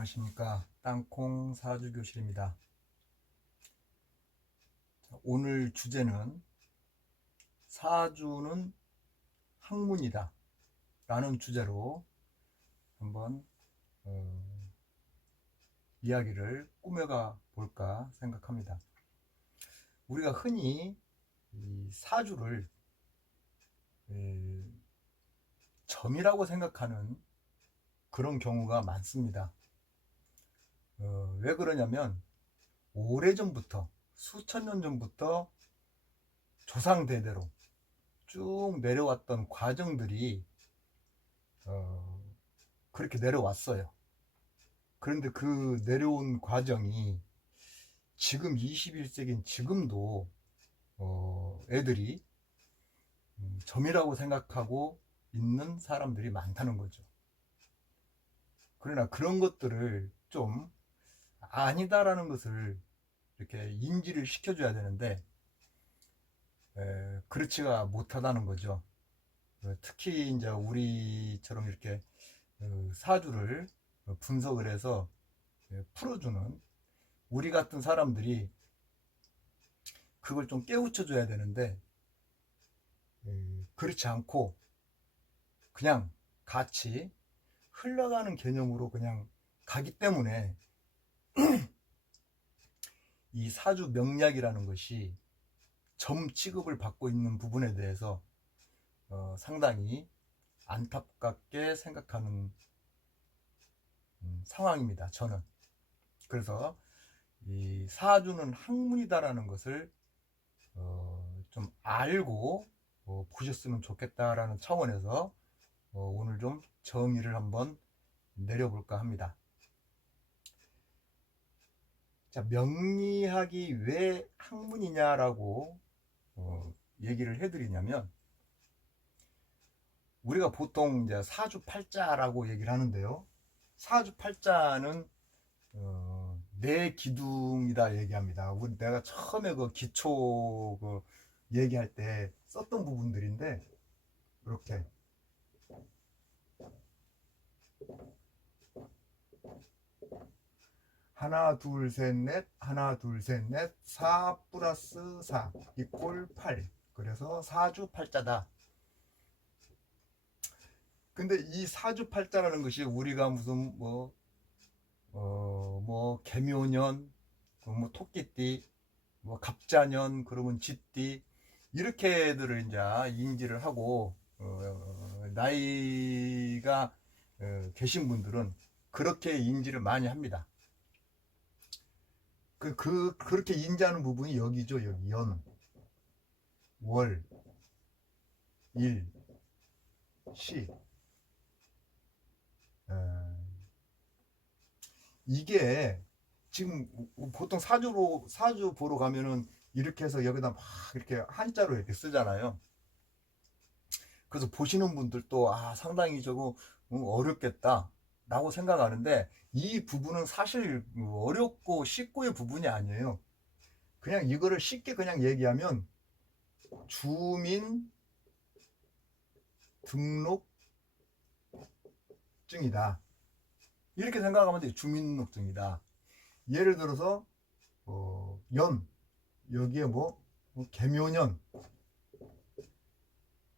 안녕하십니까. 땅콩 사주교실입니다. 오늘 주제는 사주는 학문이다 라는 주제로 한번 이야기를 꾸며가 볼까 생각합니다. 우리가 흔히 이 사주를 점이라고 생각하는 그런 경우가 많습니다. 왜 그러냐면 오래전부터 수천 년 전부터 조상대대로 쭉 내려왔던 과정들이 그렇게 내려왔어요. 그런데 그 내려온 과정이 지금 21세기인 지금도 애들이 점이라고 생각하고 있는 사람들이 많다는 거죠. 그러나 그런 것들을 좀 아니다라는 것을 이렇게 인지를 시켜줘야 되는데 그렇지가 못하다는 거죠. 특히 이제 우리처럼 이렇게 사주를 분석을 해서 풀어주는 우리 같은 사람들이 그걸 좀 깨우쳐 줘야 되는데 그렇지 않고 그냥 같이 흘러가는 개념으로 그냥 가기 때문에 이 사주 명리학이라는 것이 점 취급을 받고 있는 부분에 대해서 상당히 안타깝게 생각하는 상황입니다. 저는. 그래서 이 사주는 학문이다라는 것을 좀 알고 보셨으면 좋겠다라는 차원에서 오늘 좀 정의를 한번 내려볼까 합니다. 자, 명리학이 왜 학문이냐라고 얘기를 해드리냐면 우리가 보통 이제 사주팔자라고 얘기를 하는데요. 사주팔자는 내 기둥이다 얘기합니다. 내가 처음에 그 기초 얘기할 때 썼던 부분들인데 이렇게 하나 둘 셋 넷 하나 둘 셋 넷 4 플러스 4 이꼴 8 그래서 사주팔자다. 근데 이 사주팔자라는 것이 우리가 무슨 개묘년 뭐 토끼띠 뭐 갑자년 그러면 쥐띠 이렇게들을 이제 인지를 하고 나이가 계신 분들은 그렇게 인지를 많이 합니다. 그렇게 인지하는 부분이 여기죠. 여기 연, 월, 일, 시. 이게 지금 보통 사주 보러 가면은 이렇게 해서 여기다 막 이렇게 한자로 이렇게 쓰잖아요. 그래서 보시는 분들도 상당히 저거 어렵겠다 라고 생각하는데 이 부분은 사실 어렵고 쉽고의 부분이 아니에요. 그냥 이거를 쉽게 그냥 얘기하면 주민 등록증이다 이렇게 생각하면 돼요. 주민등록증이다. 예를 들어서 여기에 개묘년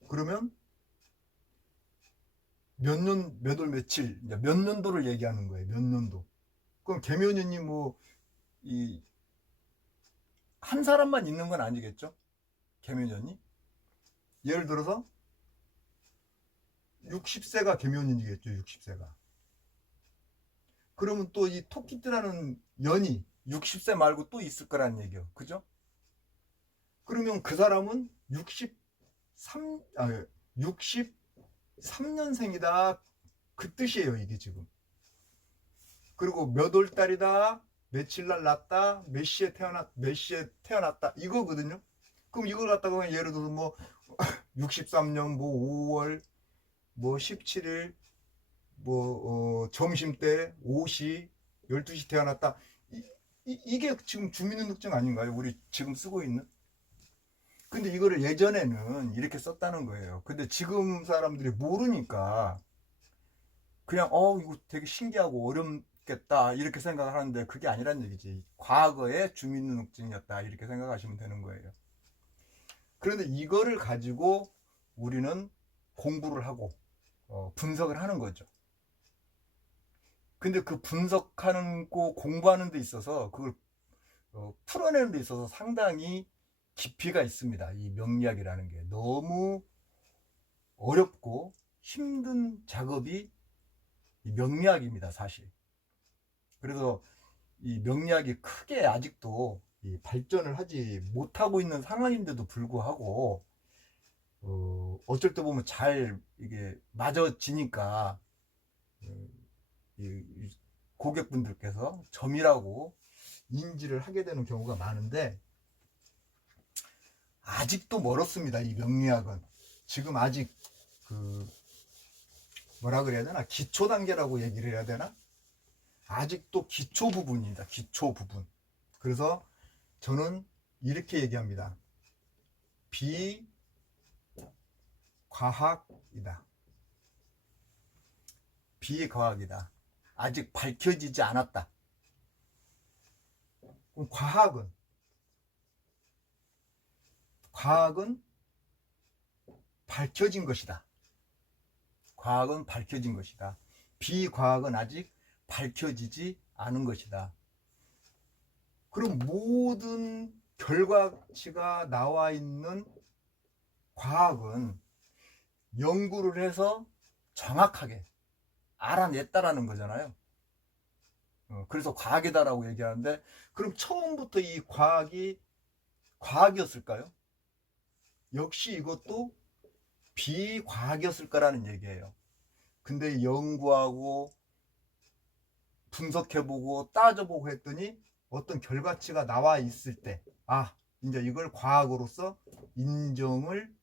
그러면 몇 년, 몇 월, 며칠, 몇 년도를 얘기하는 거예요. 몇 년도. 그럼 개묘년이 한 사람만 있는 건 아니겠죠? 개묘년이. 예를 들어서 60세가 개묘년이겠죠. 60세가. 그러면 또 이 토끼띠라는 년이 60세 말고 또 있을 거란 얘기예요. 그죠? 그러면 그 사람은 63년생이다. 그 뜻이에요, 이게 지금. 그리고 몇 월 달이다, 며칠 날 났다, 몇 시에 태어났다, 이거거든요. 그럼 이걸 갖다가 예를 들어서 63년 5월 17일 점심때 5시 12시 태어났다. 이게 지금 주민등록증 아닌가요? 우리 지금 쓰고 있는? 근데 이거를 예전에는 이렇게 썼다는 거예요. 근데 지금 사람들이 모르니까 그냥 이거 되게 신기하고 있겠다 이렇게 생각을 하는데 그게 아니란 얘기지. 과거의 주민등록증이었다 이렇게 생각하시면 되는 거예요. 그런데 이거를 가지고 우리는 공부를 하고 분석을 하는 거죠. 근데 그 분석하는 거 공부하는 데 있어서 그걸 풀어내는 데 있어서 상당히 깊이가 있습니다. 이 명리학이라는 게 너무 어렵고 힘든 작업이 이 명리학입니다, 사실. 그래서 이 명리학이 크게 아직도 이 발전을 하지 못하고 있는 상황인데도 불구하고 어쩔 때 보면 잘 이게 맞아지니까 이 고객분들께서 점이라고 인지를 하게 되는 경우가 많은데 아직도 멀었습니다. 이 명리학은 지금 아직 그 뭐라 그래야 되나 기초 단계라고 얘기를 해야 되나 아직도 기초 부분입니다. 기초 부분. 그래서 저는 이렇게 얘기합니다. 비과학이다. 비과학이다. 아직 밝혀지지 않았다. 그럼 과학은 밝혀진 것이다. 과학은 밝혀진 것이다. 비과학은 아직 밝혀지지 않은 것이다. 그럼 모든 결과치가 나와 있는 과학은 연구를 해서 정확하게 알아냈다라는 거잖아요. 그래서 과학이다라고 얘기하는데 그럼 처음부터 이 과학이 과학이었을까요? 역시 이것도 비과학이었을 거라는 얘기예요. 근데 연구하고 분석해보고 따져보고 했더니 어떤 결과치가 나와 있을 때 이제 이걸 과학으로서 인정을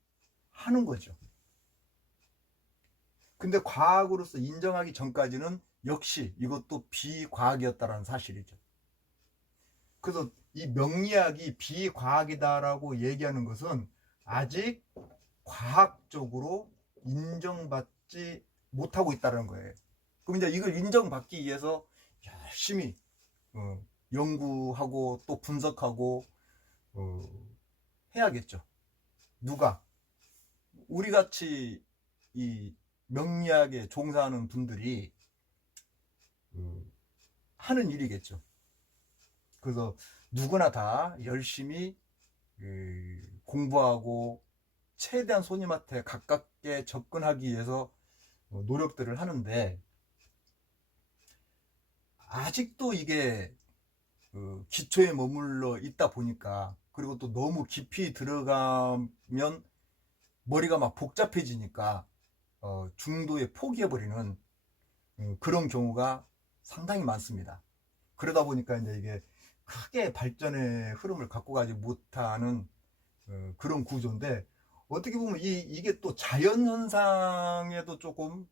하는 거죠. 근데 과학으로서 인정하기 전까지는 역시 이것도 비과학이었다는 사실이죠. 그래서 이 명리학이 비과학이다라고 얘기하는 것은 아직 과학적으로 인정받지 못하고 있다는 거예요. 그럼 이제 이걸 인정받기 위해서 열심히 연구하고 또 분석하고 해야겠죠. 누가? 우리 같이 이 명리학에 종사하는 분들이 하는 일이겠죠. 그래서 누구나 다 열심히 공부하고 최대한 손님한테 가깝게 접근하기 위해서 노력들을 하는데 아직도 이게 기초에 머물러 있다 보니까 그리고 또 너무 깊이 들어가면 머리가 막 복잡해지니까 중도에 포기해버리는 그런 경우가 상당히 많습니다. 그러다 보니까 이제 이게 크게 발전의 흐름을 갖고 가지 못하는 그런 구조인데 어떻게 보면 이게 또 자연현상에도 조금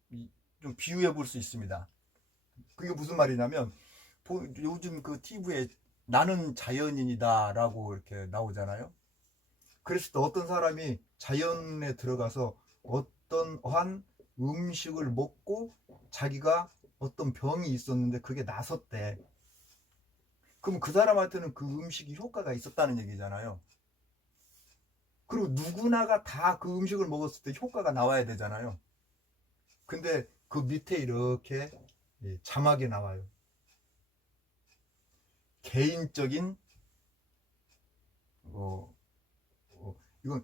좀 비유해 볼 수 있습니다. 그게 무슨 말이냐면 요즘 그 TV에 나는 자연인이다 라고 이렇게 나오잖아요. 그랬을 때 어떤 사람이 자연에 들어가서 어떤 한 음식을 먹고 자기가 어떤 병이 있었는데 그게 나섰대. 그럼 그 사람한테는 그 음식이 효과가 있었다는 얘기잖아요. 그리고 누구나가 다 그 음식을 먹었을 때 효과가 나와야 되잖아요. 근데 그 밑에 이렇게 자막이 나와요. 개인적인 이건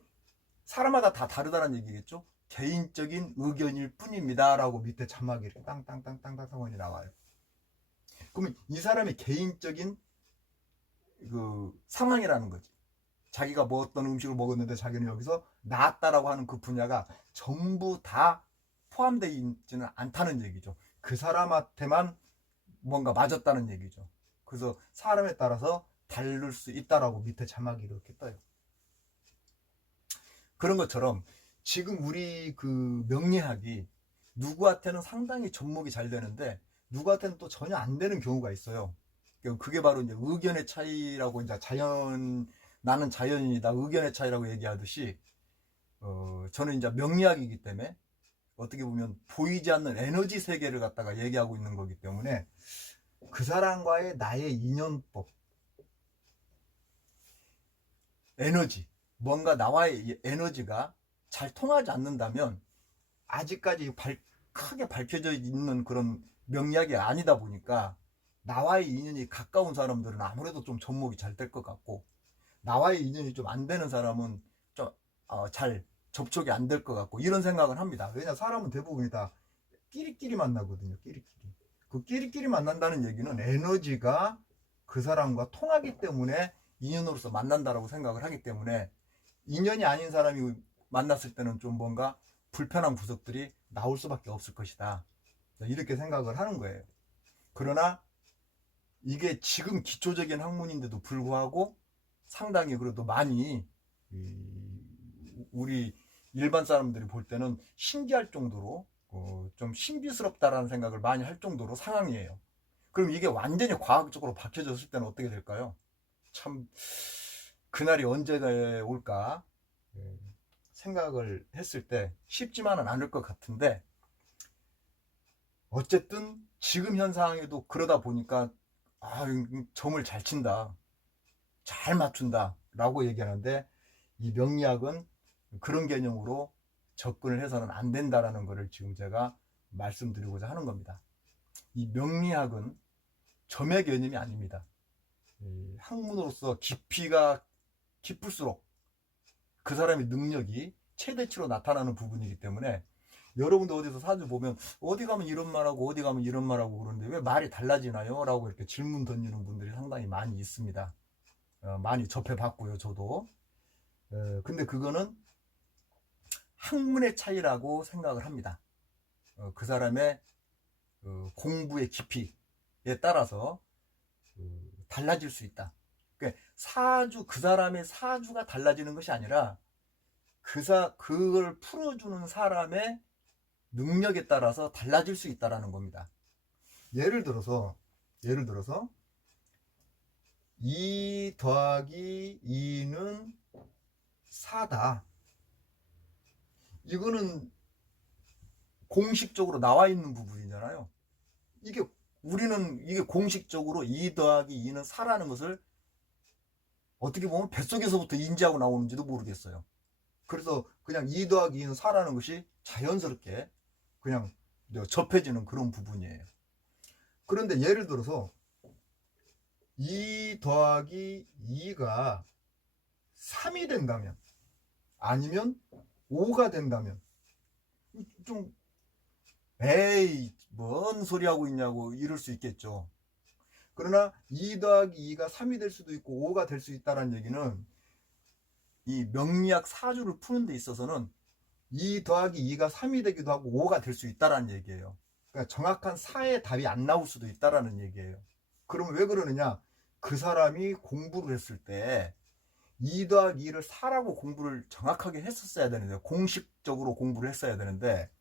사람마다 다 다르다는 얘기겠죠. 개인적인 의견일 뿐입니다 라고 밑에 자막이 이렇게 땅땅땅땅땅땅이 나와요. 그러면 이 사람의 개인적인 그 상황이라는 거지. 자기가 뭐 어떤 음식을 먹었는데 자기는 여기서 나았다라고 하는 그 분야가 전부 다 포함되어 있지는 않다는 얘기죠. 그 사람한테만 뭔가 맞았다는 얘기죠. 그래서 사람에 따라서 다를 수 있다라고 밑에 자막이 이렇게 떠요. 그런 것처럼 지금 우리 그 명리학이 누구한테는 상당히 접목이 잘 되는데 누구한테는 또 전혀 안 되는 경우가 있어요. 그게 바로 이제 의견의 차이라고 이제 나는 자연인이다 의견의 차이라고 얘기하듯이 저는 이제 명리학이기 때문에 어떻게 보면 보이지 않는 에너지 세계를 갖다가 얘기하고 있는 거기 때문에 그 사람과의 나의 인연법, 에너지, 뭔가 나와의 에너지가 잘 통하지 않는다면 아직까지 크게 밝혀져 있는 그런 명리학이 아니다 보니까 나와의 인연이 가까운 사람들은 아무래도 좀 접목이 잘 될 것 같고, 나와의 인연이 좀 안 되는 사람은 좀 잘 접촉이 안 될 것 같고, 이런 생각을 합니다. 왜냐, 사람은 대부분이 다 끼리끼리 만나거든요. 끼리끼리. 그 끼리끼리 만난다는 얘기는 에너지가 그 사람과 통하기 때문에 인연으로서 만난다라고 생각을 하기 때문에, 인연이 아닌 사람이 만났을 때는 좀 뭔가 불편한 구석들이 나올 수밖에 없을 것이다, 이렇게 생각을 하는 거예요. 그러나 이게 지금 기초적인 학문인데도 불구하고 상당히 그래도 많이 우리 일반 사람들이 볼 때는 신기할 정도로 좀 신비스럽다라는 생각을 많이 할 정도로 상황이에요. 그럼 이게 완전히 과학적으로 밝혀졌을 때는 어떻게 될까요? 참, 그날이 언제 올까 생각을 했을 때 쉽지만은 않을 것 같은데, 어쨌든 지금 현 상황에도 그러다 보니까 점을 잘 친다, 잘 맞춘다 라고 얘기하는데, 이 명리학은 그런 개념으로 접근을 해서는 안 된다라는 것을 지금 제가 말씀드리고자 하는 겁니다. 이 명리학은 점의 개념이 아닙니다. 학문으로서 깊이가 깊을수록 그 사람의 능력이 최대치로 나타나는 부분이기 때문에, 여러분도 어디서 사주 보면 어디 가면 이런 말하고 어디 가면 이런 말하고 그러는데 왜 말이 달라지나요? 라고 이렇게 질문 던지는 분들이 상당히 많이 있습니다. 많이 접해봤고요, 저도. 근데 그거는 학문의 차이라고 생각을 합니다. 그 사람의 공부의 깊이에 따라서 달라질 수 있다. 그러니까 그 사람의 사주가 달라지는 것이 아니라 그걸 풀어주는 사람의 능력에 따라서 달라질 수 있다라는 겁니다. 예를 들어서 2 더하기 2는 4다. 이거는 공식적으로 나와 있는 부분이잖아요. 우리는 이게 공식적으로 2 더하기 2는 4라는 것을 어떻게 보면 뱃속에서부터 인지하고 나오는지도 모르겠어요. 그래서 그냥 2 더하기 2는 4라는 것이 자연스럽게 그냥 접해지는 그런 부분이에요. 그런데 예를 들어서 2 더하기 2가 3이 된다면, 아니면 5가 된다면, 좀 에이 뭔 소리 하고 있냐고 이럴 수 있겠죠. 그러나 2 더하기 2가 3이 될 수도 있고 5가 될 수 있다는 얘기는, 이 명리학 사주를 푸는 데 있어서는 2 더하기 2가 3이 되기도 하고 5가 될 수 있다는 얘기예요. 그러니까 정확한 4의 답이 안 나올 수도 있다는 얘기예요. 그럼 왜 그러느냐? 그 사람이 공부를 했을 때 2 더하기 2를 4라고 공부를 정확하게 했었어야 되는데, 공식적으로 공부를 했어야 되는데,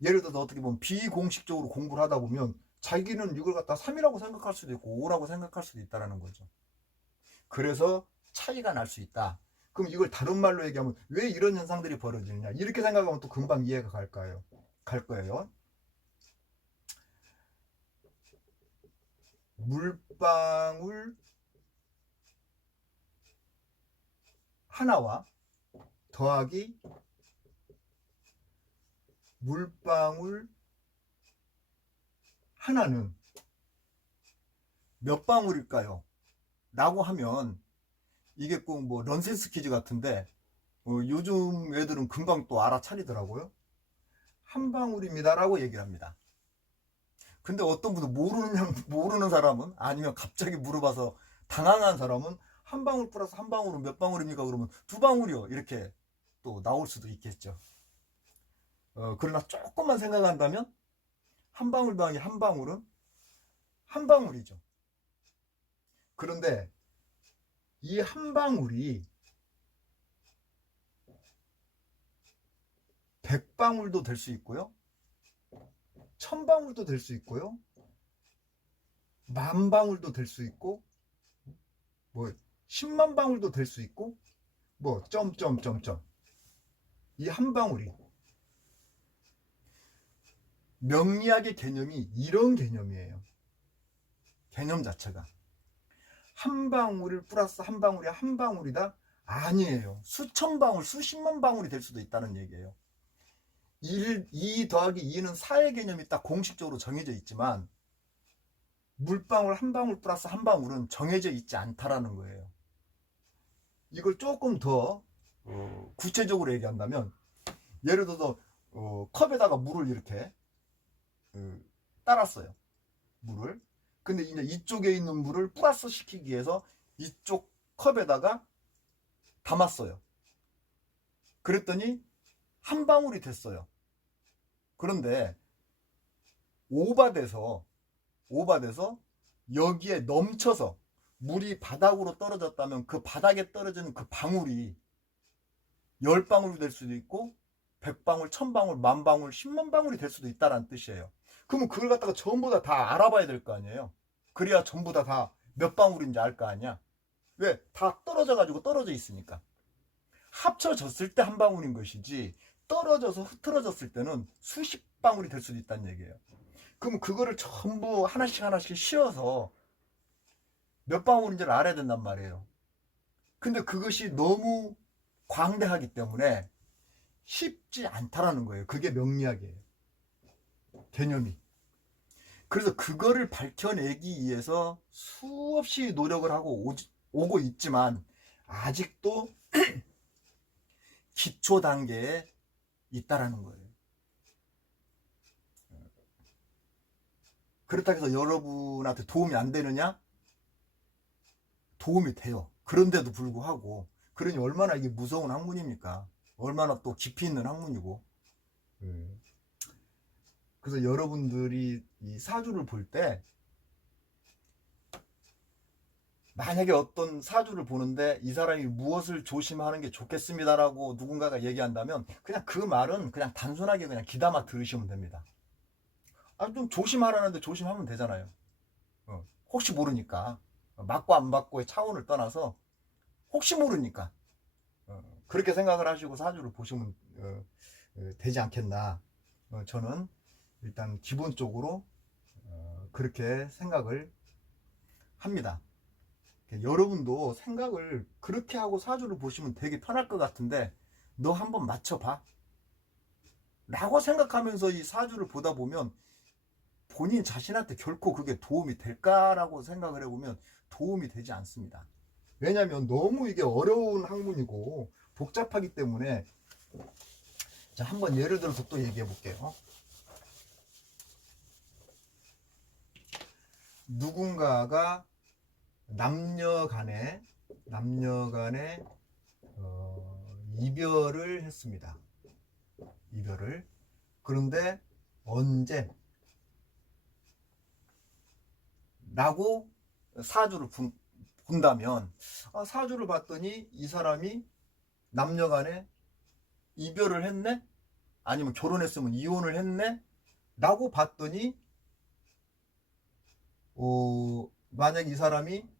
예를 들어서 어떻게 보면 비공식적으로 공부를 하다 보면 자기는 이걸 갖다 3이라고 생각할 수도 있고 5라고 생각할 수도 있다는 거죠. 그래서 차이가 날 수 있다. 그럼 이걸 다른 말로 얘기하면 왜 이런 현상들이 벌어지느냐, 이렇게 생각하면 또 금방 이해가 갈 거예요. 물방울 하나와 더하기 물방울 하나는 몇 방울일까요? 라고 하면 이게 꼭 뭐 넌센스 퀴즈 같은데, 요즘 애들은 금방 또 알아차리더라고요. 한 방울입니다 라고 얘기를 합니다. 근데 어떤 분은 모르는 사람은, 아니면 갑자기 물어봐서 당황한 사람은 한 방울 플러스 한 방울은 몇 방울입니까? 그러면 2방울이요, 이렇게 또 나올 수도 있겠죠. 그러나 조금만 생각한다면 한 방울 방이 한 방울은 한 방울이죠. 그런데 이 한 방울이 100방울도 될 수 있고요, 1000방울도 될 수 있고요, 10,000방울도 될 수 있고, 뭐 10만 방울도 될 수 있고, 뭐 점점점점. 이 한 방울이, 명리학의 개념이 이런 개념이에요. 개념 자체가. 한 방울을 플러스 한 방울이 한 방울이다? 아니에요. 수천 방울, 수십만 방울이 될 수도 있다는 얘기예요. 2 더하기 2는 4의 개념이 딱 공식적으로 정해져 있지만 물방울 한 방울 플러스 한 방울은 정해져 있지 않다라는 거예요. 이걸 조금 더 구체적으로 얘기한다면, 예를 들어서 컵에다가 물을 이렇게 따랐어요. 물을. 근데 이제 이쪽에 있는 물을 플러스 시키기 위해서 이쪽 컵에다가 담았어요. 그랬더니 한 방울이 됐어요. 그런데 오바돼서 여기에 넘쳐서 물이 바닥으로 떨어졌다면 그 바닥에 떨어지는 그 방울이 10방울이 될 수도 있고 100방울, 1000방울, 10,000방울, 10만 방울이 될 수도 있다는 뜻이에요. 그러면 그걸 갖다가 전부 다 알아봐야 될 거 아니에요. 그래야 전부 다 몇 방울인지 알 거 아니야. 왜? 다 떨어져 있으니까. 합쳐졌을 때 한 방울인 것이지 떨어져서 흐트러졌을 때는 수십 방울이 될 수도 있다는 얘기예요. 그럼 그거를 전부 하나씩 씌워서 몇 방울인지를 알아야 된단 말이에요. 근데 그것이 너무 광대하기 때문에 쉽지 않다라는 거예요. 그게 명리학이에요. 개념이. 그래서 그거를 밝혀내기 위해서 수없이 노력을 하고 오고 있지만 아직도 기초 단계에 있다라는 거예요. 그렇다고 해서 여러분한테 도움이 안 되느냐? 도움이 돼요. 그런데도 불구하고. 그러니 얼마나 이게 무서운 학문입니까? 얼마나 또 깊이 있는 학문이고. 그래서 여러분들이 이 사주를 볼 때 만약에 어떤 사주를 보는데 이 사람이 무엇을 조심하는 게 좋겠습니다라고 누군가가 얘기한다면 그냥 그 말은 그냥 단순하게 그냥 귀담아 들으시면 됩니다. 좀 조심하라는데 조심하면 되잖아요. 혹시 모르니까. 맞고 안 맞고의 차원을 떠나서 혹시 모르니까 그렇게 생각을 하시고 사주를 보시면 되지 않겠나. 저는 일단 기본적으로 그렇게 생각을 합니다. 여러분도 생각을 그렇게 하고 사주를 보시면 되게 편할 것 같은데 너 한번 맞춰봐 라고 생각하면서 이 사주를 보다 보면 본인 자신한테 결코 그게 도움이 될까라고 생각을 해보면 도움이 되지 않습니다. 왜냐하면 너무 이게 어려운 학문이고 복잡하기 때문에. 자, 한번 예를 들어서 또 얘기해 볼게요. 누군가가 남녀 간에 이별을 했습니다. 이별을. 그런데 언제? 라고 사주를 본다면 사주를 봤더니 이 사람이 남녀 간에 이별을 했네? 아니면 결혼했으면 이혼을 했네? 라고 봤더니 만약 이 사람이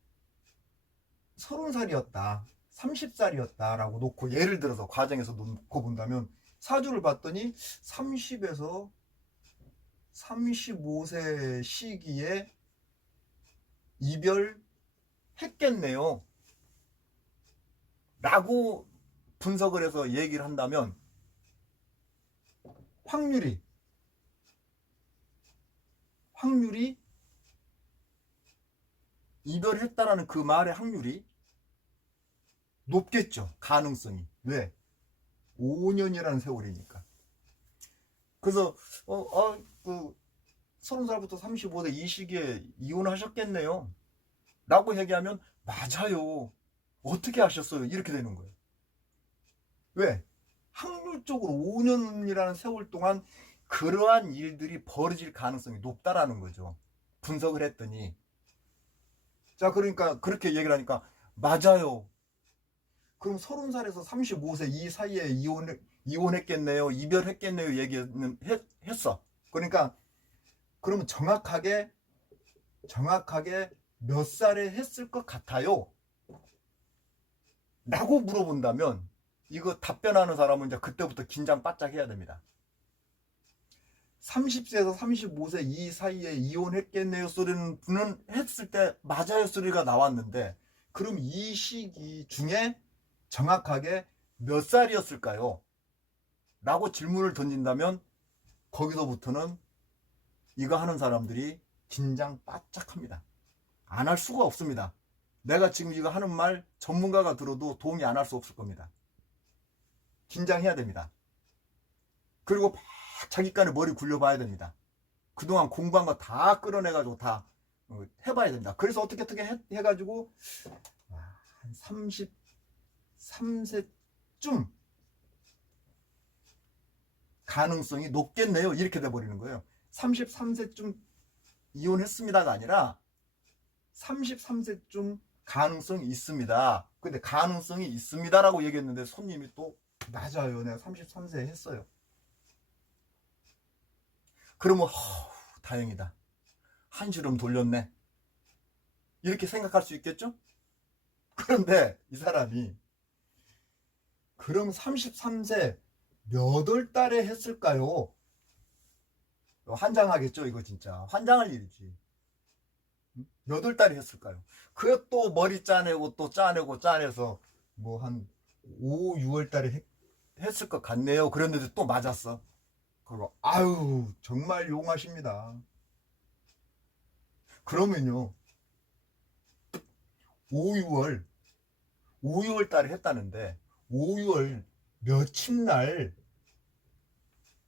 30살이었다 30살이었다 라고 놓고 예를 들어서 과정에서 놓고 본다면 사주를 봤더니 30에서 35세 시기에 이별했겠네요 라고 분석을 해서 얘기를 한다면 확률이 이별했다라는 그 말의 확률이 높겠죠. 가능성이. 왜? 5년이라는 세월이니까. 그래서 30살부터 35세 이 시기에 이혼하셨겠네요 라고 얘기하면 맞아요. 어떻게 하셨어요? 이렇게 되는 거예요. 왜? 확률적으로 5년이라는 세월 동안 그러한 일들이 벌어질 가능성이 높다라는 거죠. 분석을 했더니. 자, 그러니까 그렇게 얘기를 하니까 맞아요. 그럼 30살에서 35세 이 사이에 이혼했겠네요. 이별했겠네요. 얘기는 했어. 그러니까 그러면 정확하게 몇 살에 했을 것 같아요? 라고 물어본다면 이거 답변하는 사람은 이제 그때부터 긴장 바짝 해야 됩니다. 30세에서 35세 이 사이에 이혼했겠네요 소리는 분은 했을 때 맞아요 소리가 나왔는데, 그럼 이 시기 중에 정확하게 몇 살이었을까요? 라고 질문을 던진다면 거기서부터는 이거 하는 사람들이 긴장 바짝 합니다. 안 할 수가 없습니다. 내가 지금 이거 하는 말 전문가가 들어도 동의 안 할 수 없을 겁니다. 긴장해야 됩니다. 그리고 막 자기간에 머리 굴려봐야 됩니다. 그동안 공부한 거 다 끌어내가지고 다 해봐야 됩니다. 그래서 어떻게 해가지고 한 33세쯤 가능성이 높겠네요. 이렇게 돼버리는 거예요. 33세쯤 이혼했습니다가 아니라 33세쯤 가능성이 있습니다. 근데 가능성이 있습니다라고 얘기했는데 손님이 또 맞아요. 내가 33세 했어요. 그러면 다행이다. 한시름 돌렸네. 이렇게 생각할 수 있겠죠? 그런데 이 사람이 그럼 33세 몇 월 달에 했을까요? 환장하겠죠? 이거 진짜 환장할 일이지. 몇 월 달에 했을까요? 그게 또 머리 짜내고 또 짜내서 뭐 한 5, 6월 달에 했을 것 같네요. 그랬는데 또 맞았어. 그리고 아유 정말 용하십니다. 그러면요 5, 6월 달에 했다는데 5, 6월 며칠 날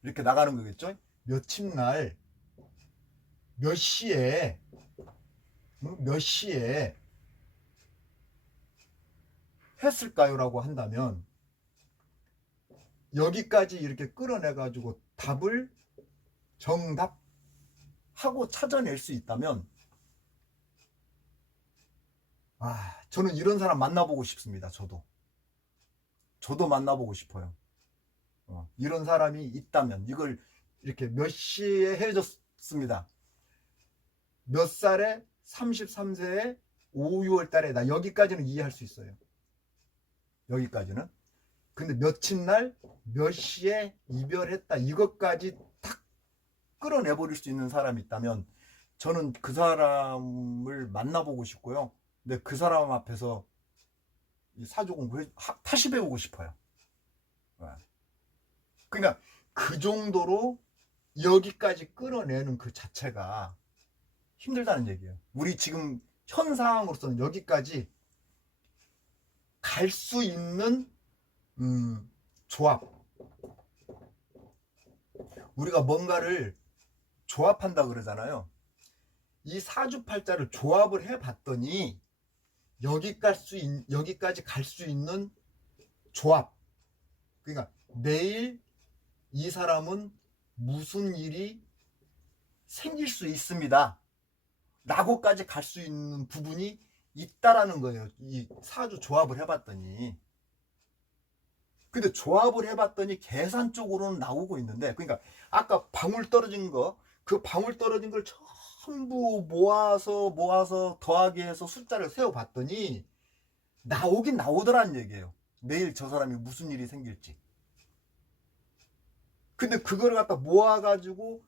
이렇게 나가는 거겠죠? 며칠 날 몇 시에 했을까요? 라고 한다면 여기까지 이렇게 끌어내가지고 답을 정답하고 찾아낼 수 있다면 저는 이런 사람 만나보고 싶습니다. 저도 만나보고 싶어요. 이런 사람이 있다면 이걸 이렇게 몇 시에 헤어졌습니다. 몇 살에 33세에 5, 6월 달에 나 여기까지는 이해할 수 있어요. 여기까지는. 근데 며칠 날 몇 시에 이별했다 이것까지 탁 끌어내버릴 수 있는 사람이 있다면 저는 그 사람을 만나보고 싶고요. 근데 그 사람 앞에서 사주공부 다시 배우고 싶어요. 그러니까 그 정도로 여기까지 끌어내는 그 자체가 힘들다는 얘기예요. 우리 지금 현 상황으로서는 여기까지 갈 수 있는 조합. 우리가 뭔가를 조합한다 그러잖아요. 이 사주팔자를 조합을 해봤더니 여기까지 갈 수 있는 조합. 그러니까 내일 이 사람은 무슨 일이 생길 수 있습니다. 라고까지 갈 수 있는 부분이 있다라는 거예요. 이 사주 조합을 해봤더니. 근데 조합을 해봤더니 계산적으로는 나오고 있는데, 그러니까 아까 방울 떨어진 거, 그 방울 떨어진 걸 전부 모아서 더하기 해서 숫자를 세워봤더니 나오긴 나오더라는 얘기예요. 내일 저 사람이 무슨 일이 생길지. 근데 그거를 갖다 모아가지고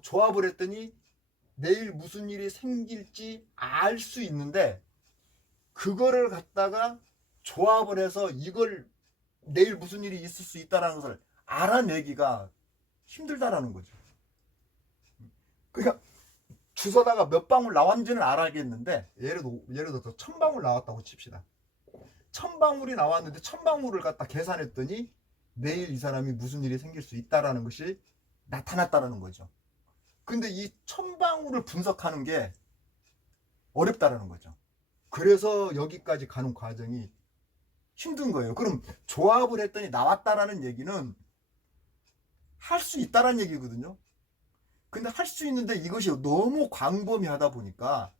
조합을 했더니 내일 무슨 일이 생길지 알 수 있는데, 그거를 갖다가 조합을 해서 이걸 내일 무슨 일이 있을 수 있다는 것을 알아내기가 힘들다라는 거죠. 그러니까 주워다가 몇 방울 나왔는지는 알아야겠는데, 예를 들어서 1000방울 나왔다고 칩시다. 1000방울이 나왔는데 1000방울을 갖다 계산했더니 내일 이 사람이 무슨 일이 생길 수 있다라는 것이 나타났다라는 거죠. 근데 이 1000방울을 분석하는 게 어렵다라는 거죠. 그래서 여기까지 가는 과정이 힘든 거예요. 그럼 조합을 했더니 나왔다라는 얘기는 할 수 있다라는 얘기거든요. 근데 할 수 있는데 이것이 너무 광범위하다 보니까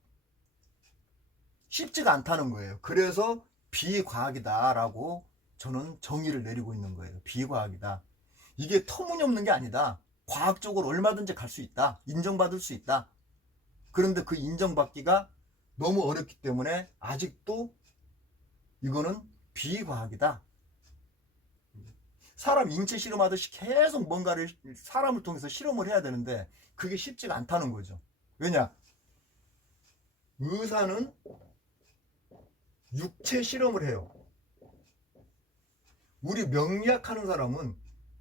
쉽지가 않다는 거예요. 그래서 비과학이다라고 저는 정의를 내리고 있는 거예요. 비과학이다. 이게 터무니없는 게 아니다. 과학적으로 얼마든지 갈 수 있다. 인정받을 수 있다. 그런데 그 인정받기가 너무 어렵기 때문에 아직도 이거는 비과학이다. 사람 인체 실험하듯이 계속 뭔가를 사람을 통해서 실험을 해야 되는데 그게 쉽지가 않다는 거죠. 왜냐? 의사는 육체 실험을 해요. 우리 명리학하는 사람은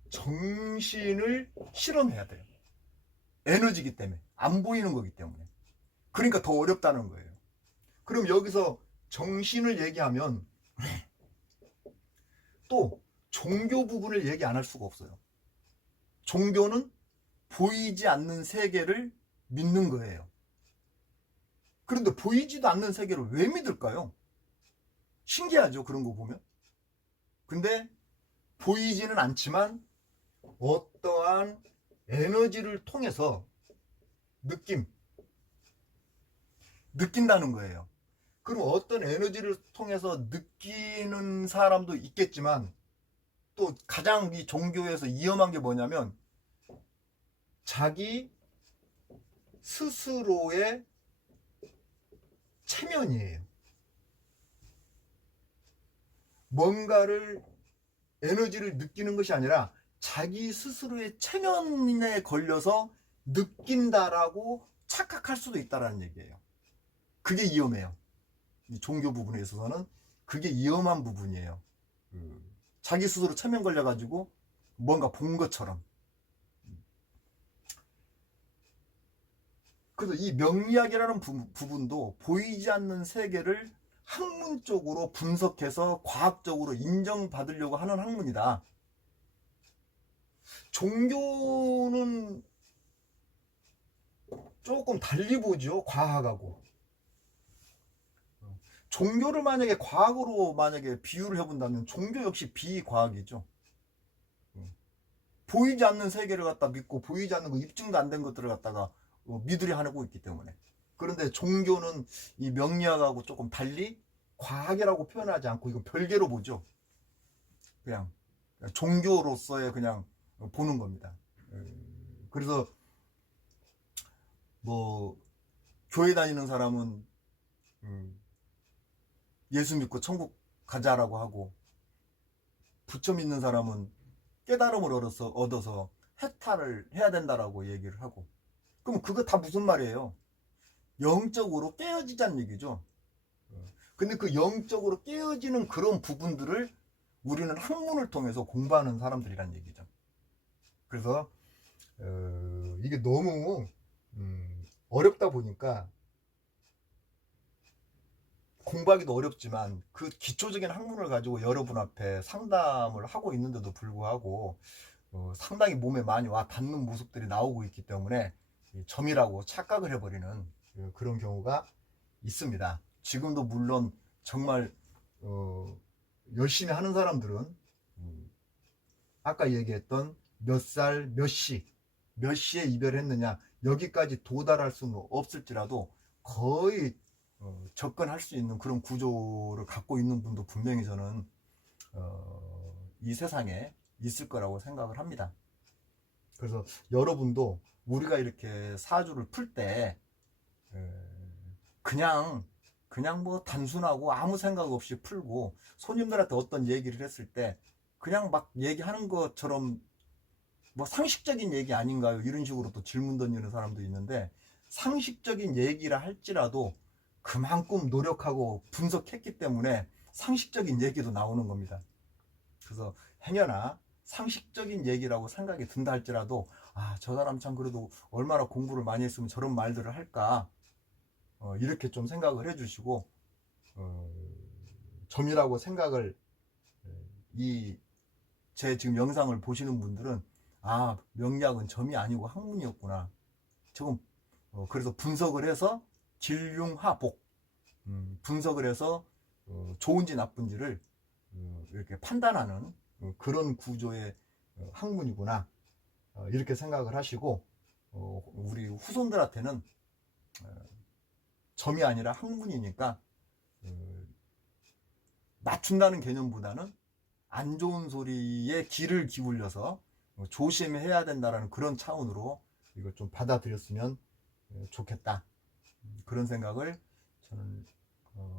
정신을 실험해야 돼요. 에너지기 때문에, 안 보이는 거기 때문에. 그러니까 더 어렵다는 거예요. 그럼 여기서 정신을 얘기하면 또 종교 부분을 얘기 안 할 수가 없어요. 종교는 보이지 않는 세계를 믿는 거예요. 그런데 보이지도 않는 세계를 왜 믿을까요? 신기하죠, 그런 거 보면. 근데 보이지는 않지만 어떠한 에너지를 통해서 느낀다는 거예요. 그럼 어떤 에너지를 통해서 느끼는 사람도 있겠지만 또 가장 이 종교에서 위험한 게 뭐냐면 자기 스스로의 체면이에요. 뭔가를 에너지를 느끼는 것이 아니라 자기 스스로의 체면에 걸려서 느낀다라고 착각할 수도 있다라는 얘기예요. 그게 위험해요. 이 종교 부분에 있어서는 그게 위험한 부분이에요. 자기 스스로 체면 걸려가지고 뭔가 본 것처럼. 그래서 이 명리학이라는 부분도 보이지 않는 세계를 학문적으로 분석해서 과학적으로 인정받으려고 하는 학문이다. 종교는 조금 달리 보죠, 과학하고. 종교를 만약에 과학으로 만약에 비유를 해본다면 종교 역시 비과학이죠. 보이지 않는 세계를 갖다 믿고 보이지 않는 거 입증도 안 된 것들을 갖다가 믿으려 하고 있기 때문에. 그런데 종교는 이 명리학하고 조금 달리 과학이라고 표현하지 않고 이건 별개로 보죠. 그냥 종교로서의 그냥 보는 겁니다. 그래서 뭐 교회 다니는 사람은 예수 믿고 천국 가자라고 하고 부처 믿는 사람은 깨달음을 얻어서 해탈을 해야 된다라고 얘기를 하고 그럼 그거 다 무슨 말이에요? 영적으로 깨어지자는 얘기죠. 근데 그 영적으로 깨어지는 그런 부분들을 우리는 학문을 통해서 공부하는 사람들이란 얘기죠. 그래서 이게 너무 어렵다 보니까 공부하기도 어렵지만 그 기초적인 학문을 가지고 여러분 앞에 상담을 하고 있는데도 불구하고 상당히 몸에 많이 와 닿는 모습들이 나오고 있기 때문에 점이라고 착각을 해버리는 그런 경우가 있습니다. 지금도 물론 정말 열심히 하는 사람들은 아까 얘기했던 몇 살, 몇 시에 이별했느냐 여기까지 도달할 수는 없을지라도 거의 접근할 수 있는 그런 구조를 갖고 있는 분도 분명히 저는 이 세상에 있을 거라고 생각을 합니다. 그래서 여러분도 우리가 이렇게 사주를 풀 때 그냥 뭐 단순하고 아무 생각 없이 풀고 손님들한테 어떤 얘기를 했을 때 그냥 막 얘기하는 것처럼 뭐 상식적인 얘기 아닌가요? 이런 식으로 또 질문 던지는 사람도 있는데 상식적인 얘기라 할지라도 그만큼 노력하고 분석했기 때문에 상식적인 얘기도 나오는 겁니다. 그래서 행여나 상식적인 얘기라고 생각이 든다 할지라도 저 사람 참 그래도 얼마나 공부를 많이 했으면 저런 말들을 할까 이렇게 좀 생각을 해주시고 점이라고 생각을 제 지금 영상을 보시는 분들은 명리학은 점이 아니고 학문이었구나. 조금 그래서 분석을 해서 진융하복 분석을 해서 좋은지 나쁜지를 이렇게 판단하는 그런 구조의 학문이구나 이렇게 생각을 하시고 우리 후손들한테는 점이 아니라 학문이니까 맞춘다는 개념보다는 안 좋은 소리에 귀를 기울여서 조심해야 된다는 그런 차원으로 이걸 좀 받아들였으면 좋겠다 그런 생각을 저는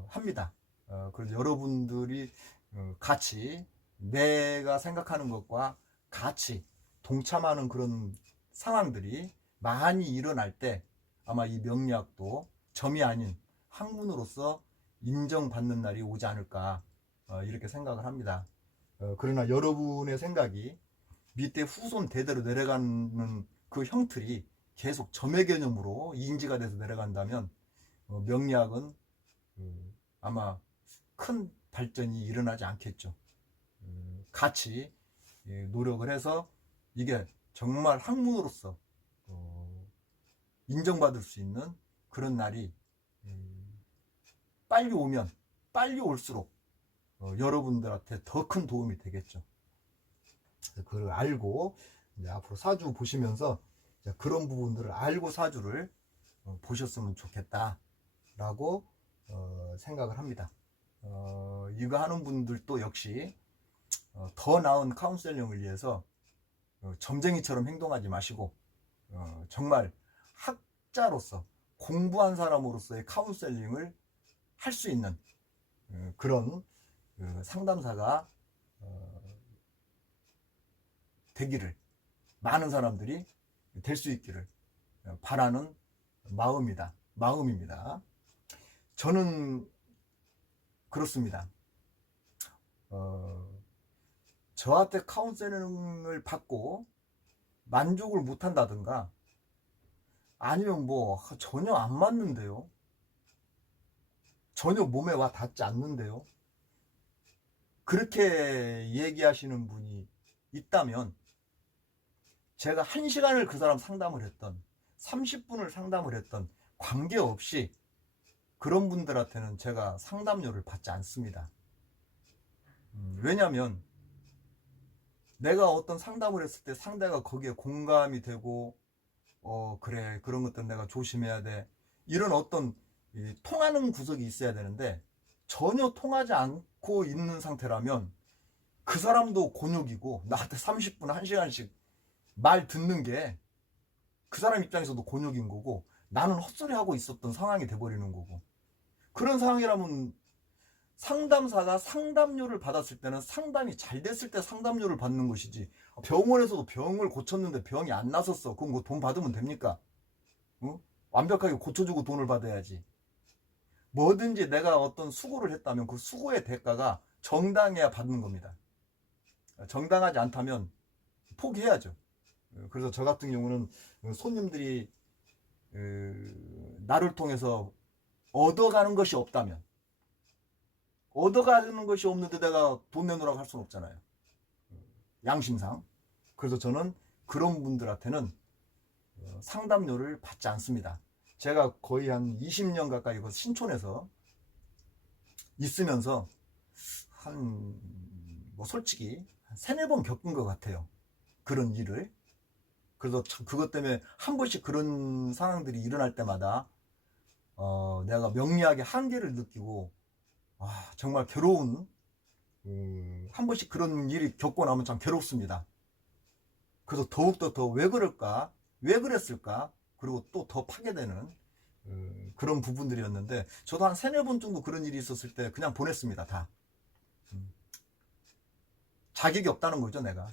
합니다. 그래서 여러분들이 같이 내가 생각하는 것과 같이 동참하는 그런 상황들이 많이 일어날 때 아마 이 명리학도 점이 아닌 학문으로서 인정받는 날이 오지 않을까 이렇게 생각을 합니다. 그러나 여러분의 생각이 밑에 후손 대대로 내려가는 그 형틀이 계속 점의 개념으로 인지가 돼서 내려간다면 명리학은 아마 큰 발전이 일어나지 않겠죠. 같이 노력을 해서 이게 정말 학문으로서 인정받을 수 있는 그런 날이 빨리 오면 빨리 올수록 여러분들한테 더 큰 도움이 되겠죠. 그걸 알고 앞으로 사주 보시면서 그런 부분들을 알고 사주를 보셨으면 좋겠다라고 생각을 합니다. 이거 하는 분들도 역시 더 나은 카운셀링을 위해서 점쟁이처럼 행동하지 마시고 정말 학자로서 공부한 사람으로서의 카운셀링을 할 수 있는 그런 상담사가 되기를, 많은 사람들이 될 수 있기를 바라는 마음입니다. 저는 그렇습니다. 저한테 카운셀링을 받고 만족을 못한다든가 아니면 뭐 전혀 안 맞는데요, 전혀 몸에 와 닿지 않는데요, 그렇게 얘기하시는 분이 있다면 제가 1시간을 그 사람 상담을 했던 30분을 상담을 했던 관계없이 그런 분들한테는 제가 상담료를 받지 않습니다. 왜냐하면 내가 어떤 상담을 했을 때 상대가 거기에 공감이 되고 그래, 그런 것들 내가 조심해야 돼, 이런 어떤 통하는 구석이 있어야 되는데 전혀 통하지 않고 있는 상태라면 그 사람도 곤욕이고 나한테 30분 1시간씩 말 듣는 게 그 사람 입장에서도 곤욕인 거고 나는 헛소리 하고 있었던 상황이 돼버리는 거고, 그런 상황이라면 상담사가 상담료를 받았을 때는 상담이 잘 됐을 때 상담료를 받는 것이지, 병원에서도 병을 고쳤는데 병이 안 나섰어, 그럼 뭐 돈 받으면 됩니까? 완벽하게 고쳐주고 돈을 받아야지. 뭐든지 내가 어떤 수고를 했다면 그 수고의 대가가 정당해야 받는 겁니다. 정당하지 않다면 포기해야죠. 그래서 저 같은 경우는 손님들이 나를 통해서 얻어가는 것이 없다면, 얻어가는 것이 없는데 내가 돈 내놓으라고 할 수는 없잖아요, 양심상. 그래서 저는 그런 분들한테는 상담료를 받지 않습니다. 제가 거의 한 20년 가까이 신촌에서 있으면서 뭐 솔직히 한 3-4번 겪은 것 같아요, 그런 일을. 그래서 그것 때문에 한 번씩 그런 상황들이 일어날 때마다 내가 명리학의 한계를 느끼고 정말 괴로운, 한 번씩 그런 일이 겪고 나면 참 괴롭습니다. 그래서 더욱더 더 왜 그럴까, 왜 그랬을까, 그리고 또 더 파괴되는 그런 부분들이었는데, 저도 한 3-4번 정도 그런 일이 있었을 때 그냥 보냈습니다, 다. 자격이 없다는 거죠, 내가.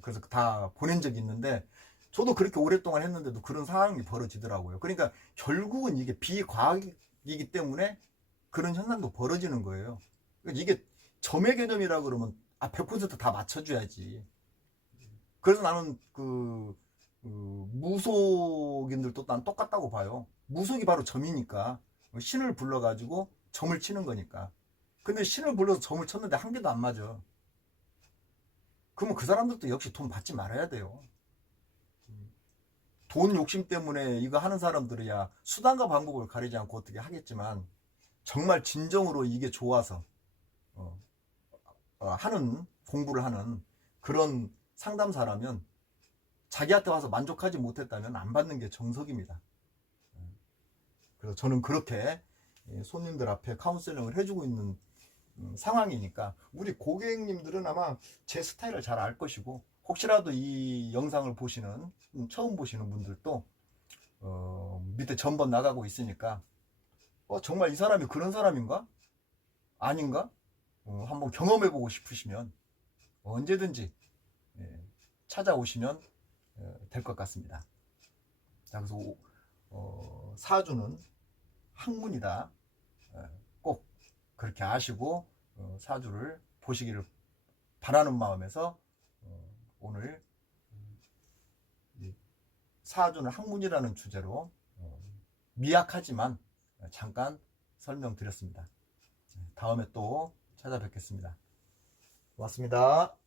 그래서 다 보낸 적이 있는데, 저도 그렇게 오랫동안 했는데도 그런 상황이 벌어지더라고요. 그러니까 결국은 이게 비과학이기 때문에 그런 현상도 벌어지는 거예요. 그러니까 이게 점의 개념이라 그러면 100%다 맞춰줘야지. 그래서 나는 무속인들도 난 똑같다고 봐요. 무속이 바로 점이니까, 신을 불러가지고 점을 치는 거니까. 근데 신을 불러서 점을 쳤는데 한 개도 안 맞아. 그러면 그 사람들도 역시 돈 받지 말아야 돼요. 돈 욕심 때문에 이거 하는 사람들이야 수단과 방법을 가리지 않고 어떻게 하겠지만, 정말 진정으로 이게 좋아서 하는, 공부를 하는 그런 상담사라면 자기한테 와서 만족하지 못했다면 안 받는 게 정석입니다. 그래서 저는 그렇게 손님들 앞에 카운셀링을 해주고 있는 상황이니까 우리 고객님들은 아마 제 스타일을 잘 알 것이고, 혹시라도 이 영상을 보시는, 처음 보시는 분들도 밑에 전번 나가고 있으니까 정말 이 사람이 그런 사람인가? 아닌가? 한번 경험해보고 싶으시면 언제든지 찾아오시면 될 것 같습니다. 자, 그래서 사주는 학문이다. 꼭 그렇게 아시고 사주를 보시기를 바라는 마음에서 오늘 사주는 학문이라는 주제로 미약하지만 잠깐 설명드렸습니다. 다음에 또 찾아뵙겠습니다. 고맙습니다.